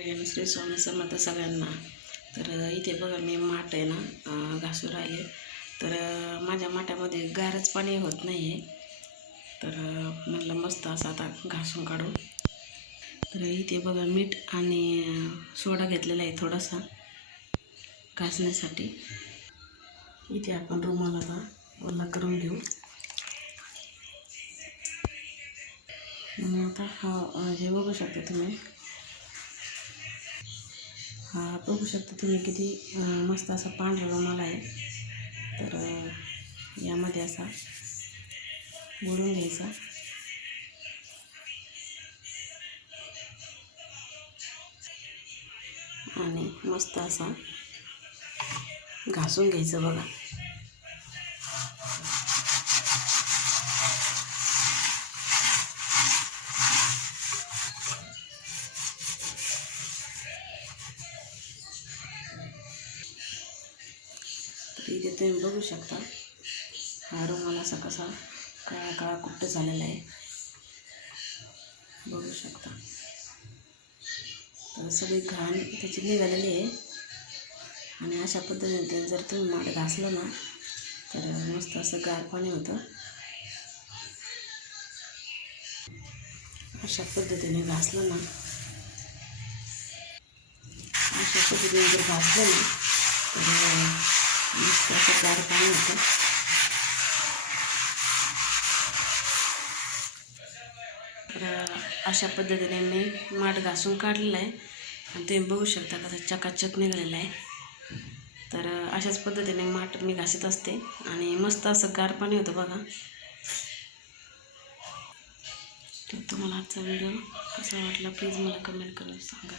नारायण श्री स्वामी समर्थ सगळ्यांना. तर इथे बघा मी माठ आहे ना घासू राहिले. तर माझ्या माठामध्ये गारच पाणी होत नाही आहे तर म्हटलं मस्त असं आता घासून काढू. तर इथे बघा मीठ आणि सोडा घेतलेला आहे थोडासा घासण्यासाठी. इथे आपण रुमाल आता ओला करून घेऊ. आता हा हे बघू शकता तुम्ही. हा बघू शकता तुम्ही किती मस्त असा पांढरा रुमाल आहे. तर यामध्ये असा बुडून घ्यायचा. आणि मस्त असा घासून घ्यायचं बघा. इथे तुम्ही बघू शकता. हा रुमाल असा कसा काळा काळा कुट्ट झालेला आहे. बघू शकता. तर सगळी घाण त्याची निघालेली आहे. आणि अशा पद्धतीने ते जर तुम्ही माठ घासलं ना तर मस्त असं गार पाणी होतं. अशा पद्धतीने घासलं ना अशा पद्धतीने जर घासलं ना तर असं गार पाणी होतं तर अशा पद्धतीने मी माठ घासून काढलेला आहे. आणि तुम्ही बघू शकता कसं चकाचक निघालेलं आहे. तर अशाच पद्धतीने माठ मी घासत असते. आणि मस्त असं गार पाणी होतं बघा. तर तुम्हाला आजचा व्हिडिओ कसा वाटला प्लीज मला कमेंट करून सांगा.